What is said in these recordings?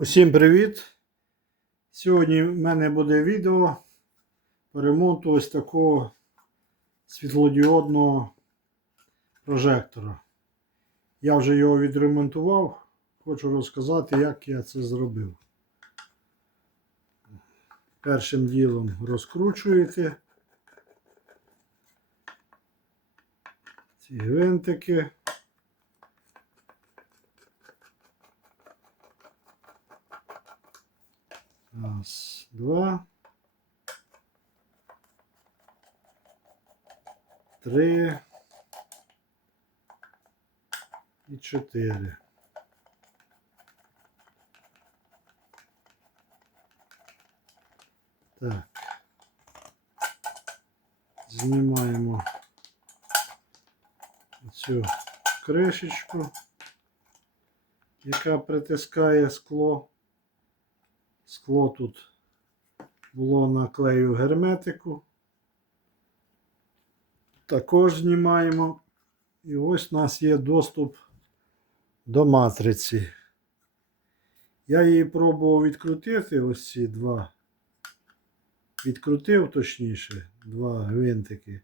Усім привіт! Сьогодні в мене буде відео по ремонту ось такого світлодіодного прожектора. Я вже його відремонтував. Хочу розказати, як я це зробив. Першим ділом розкручуєте ці гвинтики. Раз, два. Три. І чотири. Так. Знімаємо цю кришечку, яка притискає скло. Скло тут було на клею герметику. Також знімаємо. І ось у нас є доступ до матриці. Я її пробував відкрутити, ось ці два. Відкрутив точніше, два гвинтики.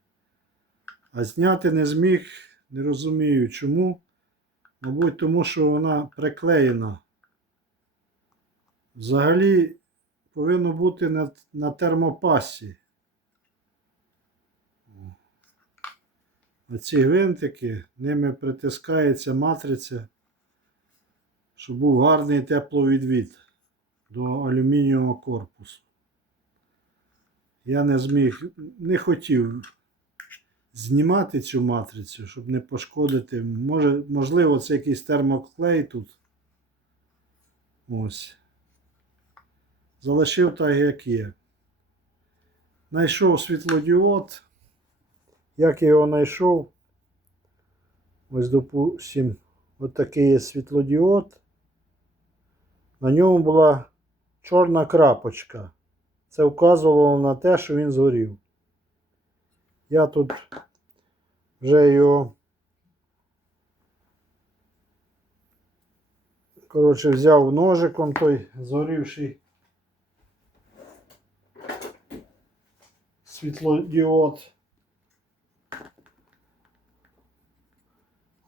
А зняти не зміг, не розумію чому. Мабуть, тому що вона приклеєна. Взагалі повинно бути на, на термопасі. Оці гвинтики, ними притискається матриця, щоб був гарний тепловідвід до алюмінієвого корпусу. Я не зміг, не хотів знімати цю матрицю, щоб не пошкодити. Може, можливо, це якийсь термоклей тут. Ось. Залишив так, як є. Найшов світлодіод. Як я його знайшов? Ось, допустим, от такий є світлодіод. На ньому була чорна крапочка. Це вказувало на те, що він згорів. Я тут вже його, коротше, взяв ножиком той згорівший світлодіод.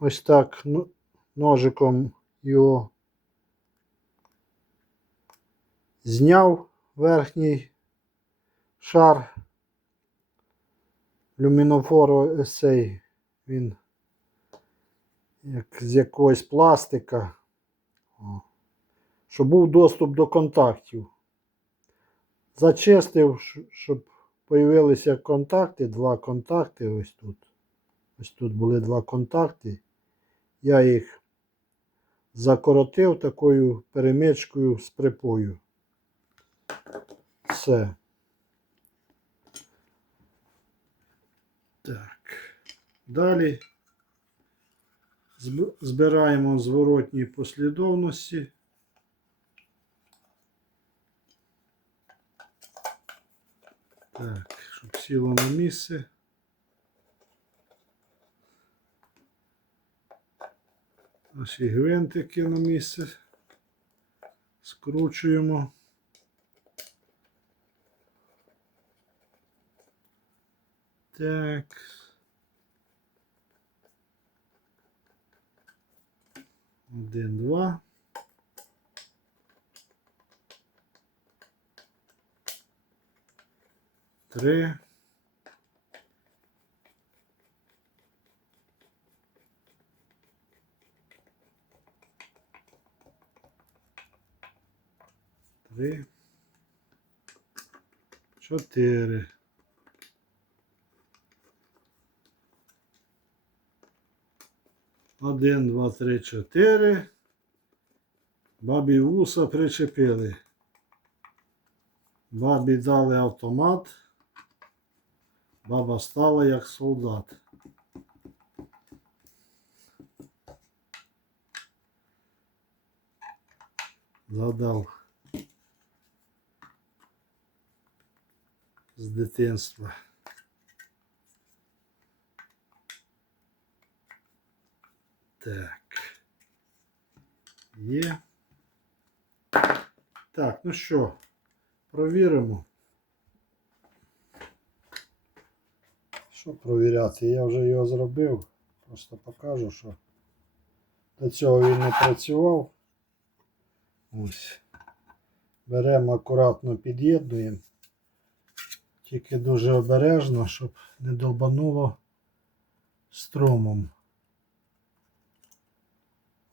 Ось так ну, ножиком його зняв верхній шар люмінофору цей він як з якогось пластика, щоб був доступ до контактів. Зачистив, щоб появилися контакти, два контакти ось тут. Ось тут були два контакти. Я їх закоротив такою перемичкою з припою. Все. Так. Далі збираємо в зворотній послідовності. Так, щоб сіло на місце. Наші гвинтики на місце. Скручуємо. Так. Один, два. Три. Три. Чотири. Один, два, три, чотири. Бабі вуса причепили. Бабі дали автомат. Баба стала як солдат. Згадав з дитинства. Так. Є. Так, ну що, провіримо. Що провіряти? Я вже його зробив. Просто покажу, що до цього він не працював. Ось. Беремо акуратно під'єднуємо. Тільки дуже обережно, щоб не долбануло струмом.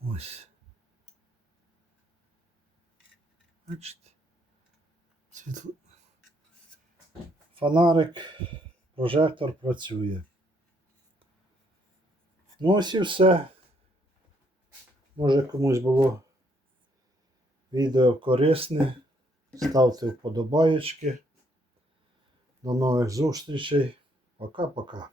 Ось. Бачите? Світло. Фонарик, прожектор працює. Ну ось і все. Може комусь було відео корисне. Ставте вподобаєчки. До нових зустрічей. Пока-пока.